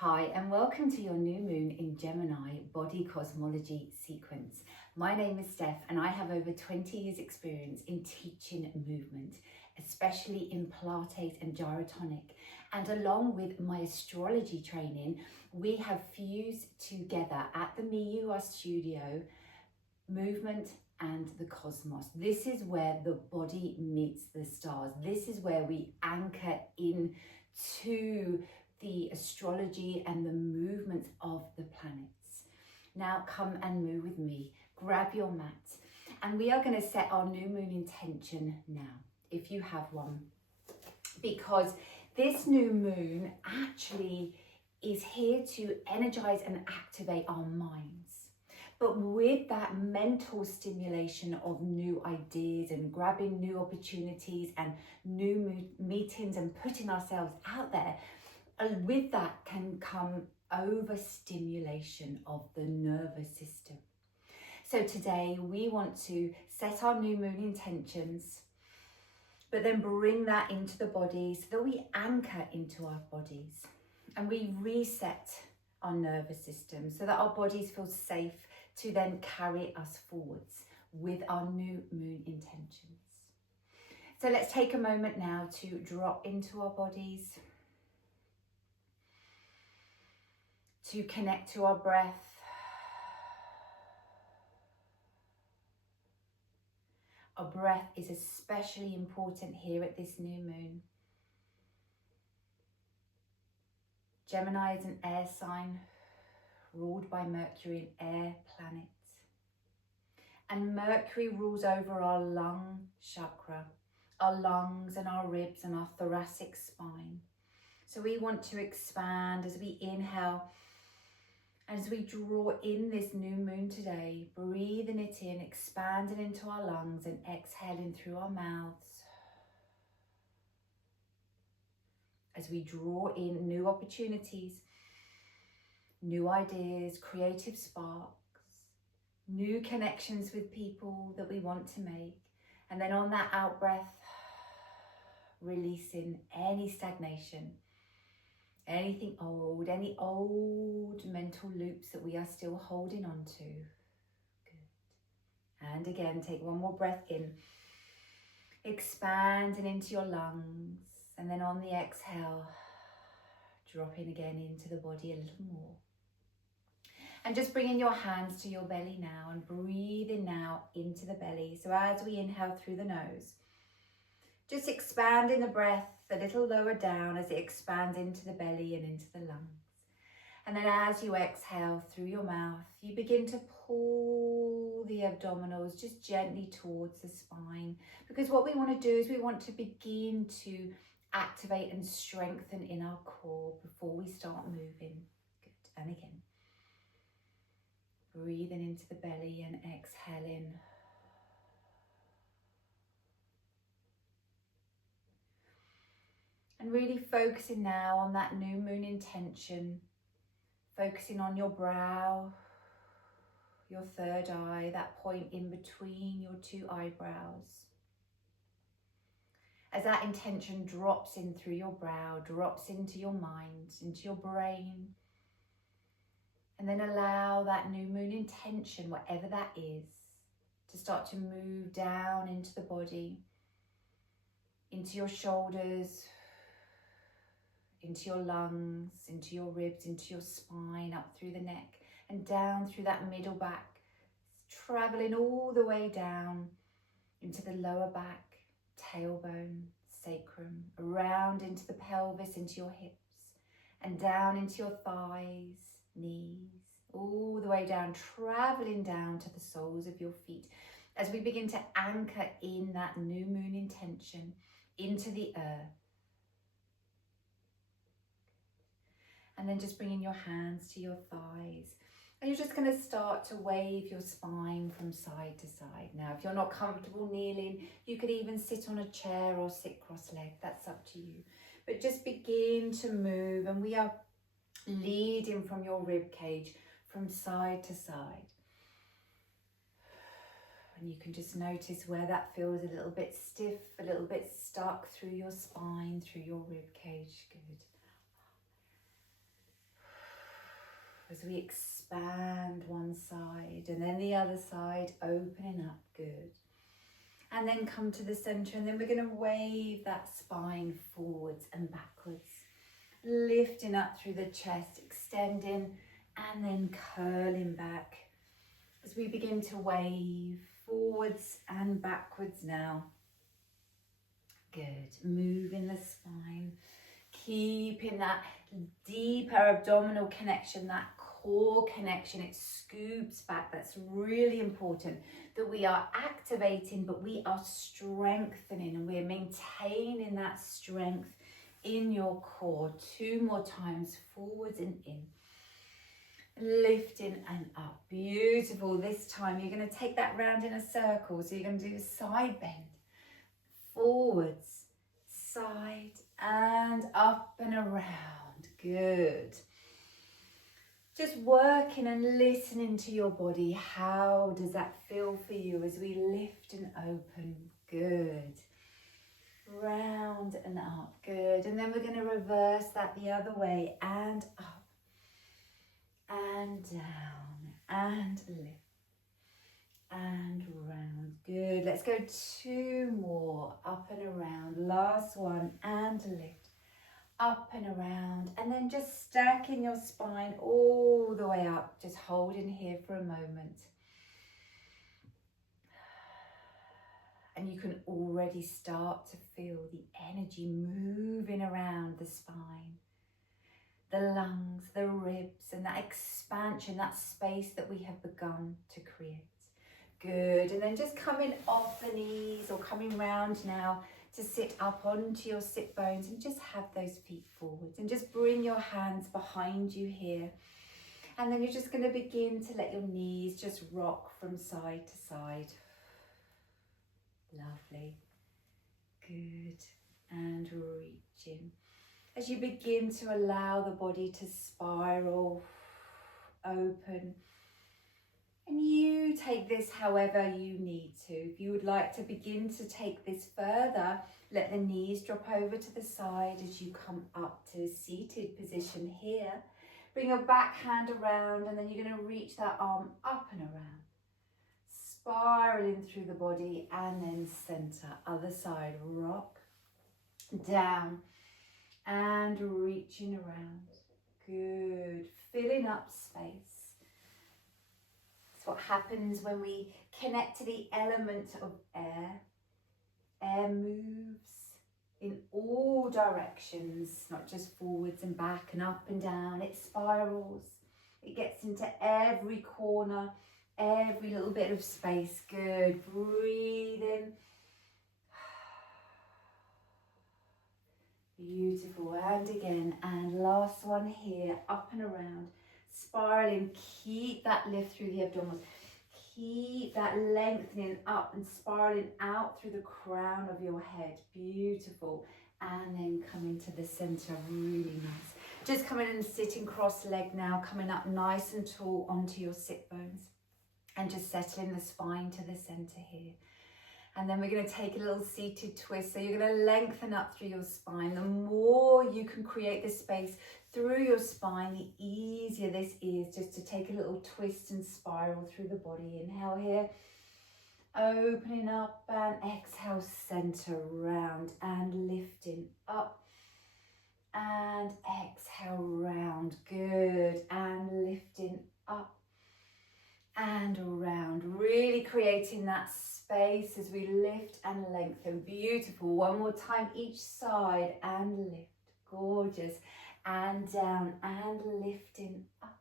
Hi and welcome to your new moon in Gemini Body Cosmology sequence. My name is Steph and I have over 20 years experience in teaching movement, especially in Pilates and gyrotonic. And along with my astrology training, we have fused together at the MIUR studio movement and the cosmos. This is where the body meets the stars. This is where we anchor in to the astrology and the movements of the planets. Now come and move with me. Grab your mat. And we are going to set our new moon intention now, if you have one. Because this new moon actually is here to energize and activate our minds. But with that mental stimulation of new ideas and grabbing new opportunities and new meetings and putting ourselves out there, and with that can come overstimulation of the nervous system. So today we want to set our new moon intentions, but then bring that into the body so that we anchor into our bodies and we reset our nervous system so that our bodies feel safe to then carry us forwards with our new moon intentions. So let's take a moment now to drop into our bodies, to connect to our breath. Our breath is especially important here at this new moon. Gemini is an air sign ruled by Mercury, an air planet. And Mercury rules over our lung chakra, our lungs and our ribs and our thoracic spine. So we want to expand as we inhale. As we draw in this new moon today, breathing it in, expanding into our lungs and exhaling through our mouths. As we draw in new opportunities, new ideas, creative sparks, new connections with people that we want to make. And then on that out breath, releasing any stagnation, anything old, any old mental loops that we are still holding on to. Good. And again, take one more breath in, expanding into your lungs. And then on the exhale, dropping again into the body a little more. And just bringing your hands to your belly now and breathing now into the belly. So as we inhale through the nose, just expanding the breath a little lower down as it expands into the belly and into the lungs. And then as you exhale through your mouth, you begin to pull the abdominals just gently towards the spine. Because what we want to do is we want to begin to activate and strengthen in our core before we start moving. Good. And again, breathing into the belly and exhaling. And really focusing now on that new moon intention, focusing on your brow, your third eye, that point in between your two eyebrows. As that intention drops in through your brow, drops into your mind, into your brain, and then allow that new moon intention, whatever that is, to start to move down into the body, into your shoulders, into your lungs, into your ribs, into your spine, up through the neck and down through that middle back, traveling all the way down into the lower back, tailbone, sacrum, around into the pelvis, into your hips and down into your thighs, knees, all the way down, traveling down to the soles of your feet as we begin to anchor in that new moon intention into the earth. And then just bringing your hands to your thighs. And you're just going to start to wave your spine from side to side. Now, if you're not comfortable kneeling, you could even sit on a chair or sit cross-legged. That's up to you. But just begin to move. And we are leading from your rib cage from side to side. And you can just notice where that feels a little bit stiff, a little bit stuck through your spine, through your rib cage. Good. As we expand one side and then the other side, opening up, good. And then come to the center, and then we're going to wave that spine forwards and backwards. Lifting up through the chest, extending, and then curling back. As we begin to wave forwards and backwards now. Good. Moving the spine. Keeping that deeper abdominal connection, that core connection. It scoops back. That's really important, that we are activating, but we are strengthening, and we're maintaining that strength in your core. 2 more times, forwards and in. Lifting and up. Beautiful. This time you're going to take that round in a circle. So you're going to do a side bend. Forwards, side, and up and around. Good. Just working and listening to your body. How does that feel for you as we lift and open? Good. Round and up. Good. And then we're going to reverse that the other way, and up and down and lift and round. Good. Let's go 2 more. Up and around. Last one, and lift. Up and around, and then just stacking your spine all the way up, just holding here for a moment. And you can already start to feel the energy moving around the spine, the lungs, the ribs, and that expansion, that space that we have begun to create. Good. And then just coming off the knees or coming round now to sit up onto your sit bones, and just have those feet forwards, and just bring your hands behind you here. And then you're just going to begin to let your knees just rock from side to side. Lovely. Good. And reaching. As you begin to allow the body to spiral open. And you take this however you need to. If you would like to begin to take this further, let the knees drop over to the side as you come up to seated position here. Bring your back hand around, and then you're going to reach that arm up and around. Spiraling through the body, and then center. Other side, rock, down, and reaching around. Good. Filling up space. What happens when we connect to the element of air. Air moves in all directions, not just forwards and back and up and down. It spirals. It gets into every corner, every little bit of space. Good. Breathe in. Beautiful. And again. And last one here, up and around. Spiraling, keep that lift through the abdominals. Keep that lengthening up and spiraling out through the crown of your head. Beautiful. And then coming to the center, really nice. Just coming and sitting cross-legged now, coming up nice and tall onto your sit bones. And just settling the spine to the center here. And then we're going to take a little seated twist. So you're going to lengthen up through your spine. The more you can create this space through your spine, the easier this is, just to take a little twist and spiral through the body. Inhale here, opening up, and exhale, center round and lifting up, and exhale round. Good. And lifting up and around, really creating that space as we lift and lengthen. Beautiful. One more time each side, and lift. Gorgeous. And down, and lifting up,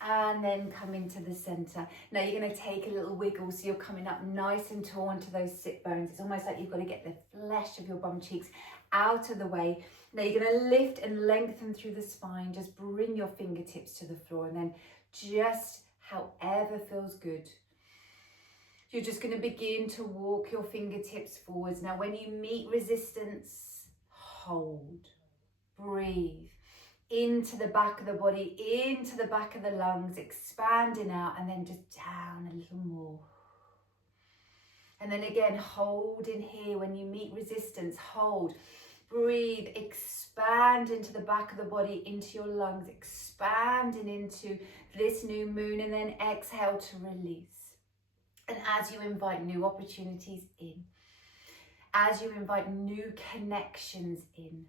and then come into the center. Now you're going to take a little wiggle, so you're coming up nice and tall onto those sit bones. It's almost like you've got to get the flesh of your bum cheeks out of the way. Now you're going to lift and lengthen through the spine. Just bring your fingertips to the floor, and then just however feels good. You're just going to begin to walk your fingertips forwards. Now when you meet resistance, hold, breathe. Into the back of the body, into the back of the lungs, expanding out, and then just down a little more. And then again, hold in here. When you meet resistance, hold. Breathe, expand into the back of the body, into your lungs, expanding into this new moon, and then exhale to release. And as you invite new opportunities in, as you invite new connections in,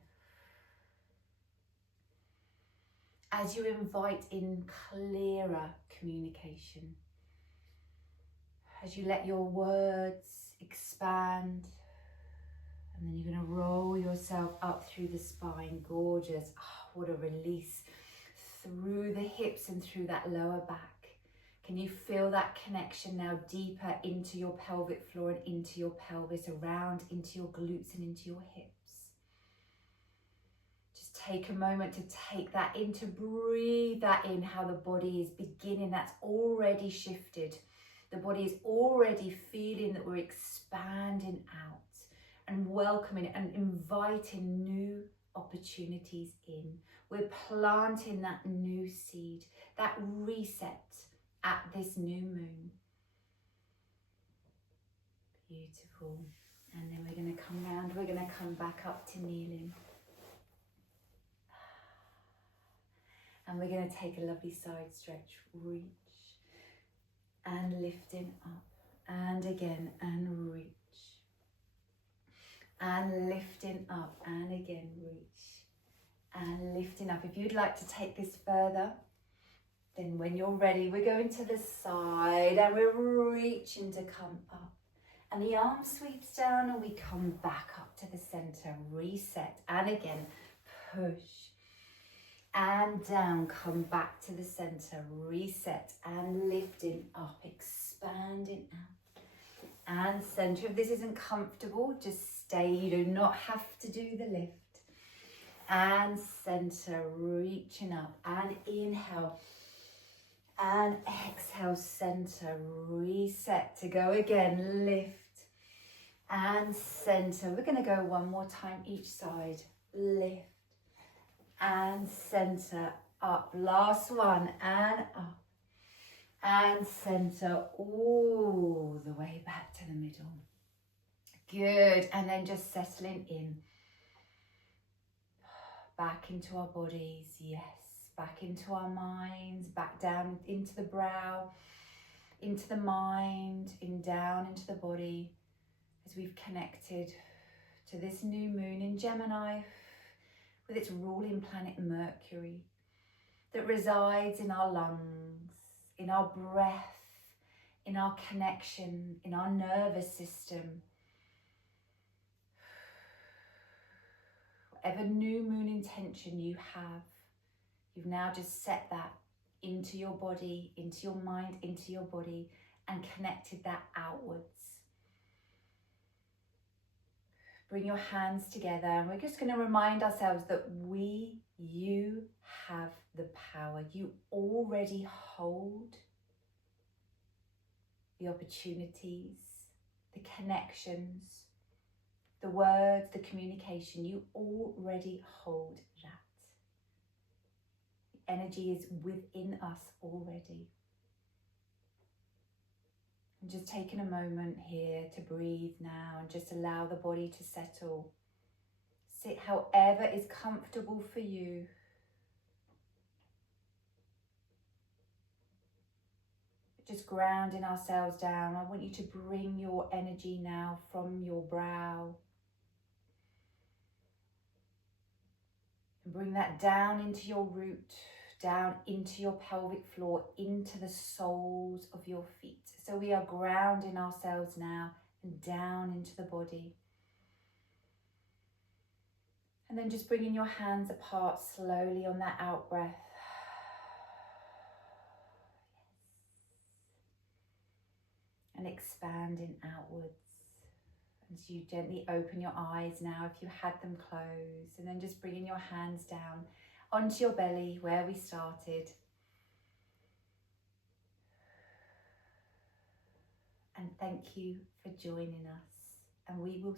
as you invite in clearer communication, as you let your words expand, and then you're going to roll yourself up through the spine. Gorgeous. Oh, what a release through the hips and through that lower back. Can you feel that connection now deeper into your pelvic floor and into your pelvis, around into your glutes and into your hips? Just take a moment to take that in, to breathe that in, how the body is beginning. That's already shifted. The body is already feeling that we're expanding out and welcoming and inviting new opportunities in. We're planting that new seed, that reset at this new moon. Beautiful. And then we're going to come round, we're going to come back up to kneeling. And we're going to take a lovely side stretch, reach and lifting up, and again, and reach. And lifting up, and again reach, and lifting up. If you'd like to take this further, then when you're ready, we're going to the side and we're reaching to come up. And the arm sweeps down and we come back up to the center, reset, and again, push. And down, come back to the center, reset, and lifting up, expanding out. And center. If this isn't comfortable, just stay. You do not have to do the lift. And center, reaching up, and inhale. And exhale, center, reset to go again, lift. And center. We're going to go one more time each side. Lift. And center, up. Last one, and up. And center all the way back to the middle. Good. And then just settling in. Back into our bodies, yes. Back into our minds, back down into the brow, into the mind, down into the body, as we've connected to this new moon in Gemini with its ruling planet Mercury that resides in our lungs, in our breath, in our connection, in our nervous system. Whatever new moon intention you have, you've now just set that into your body, into your mind, into your body, and connected that outwards. Bring your hands together, and we're just going to remind ourselves that you have the power. You already hold the opportunities, the connections, the words, the communication. You already hold that. The energy is within us already. I'm just taking a moment here to breathe now and just allow the body to settle. Sit however is comfortable for you. Just grounding ourselves down. I want you to bring your energy now from your brow. And bring that down into your root, down into your pelvic floor, into the soles of your feet. So we are grounding ourselves now and down into the body. And then just bringing your hands apart slowly on that out breath. And expanding outwards. As you gently open your eyes now, if you had them closed, and then just bringing your hands down onto your belly where we started. And thank you for joining us. And we will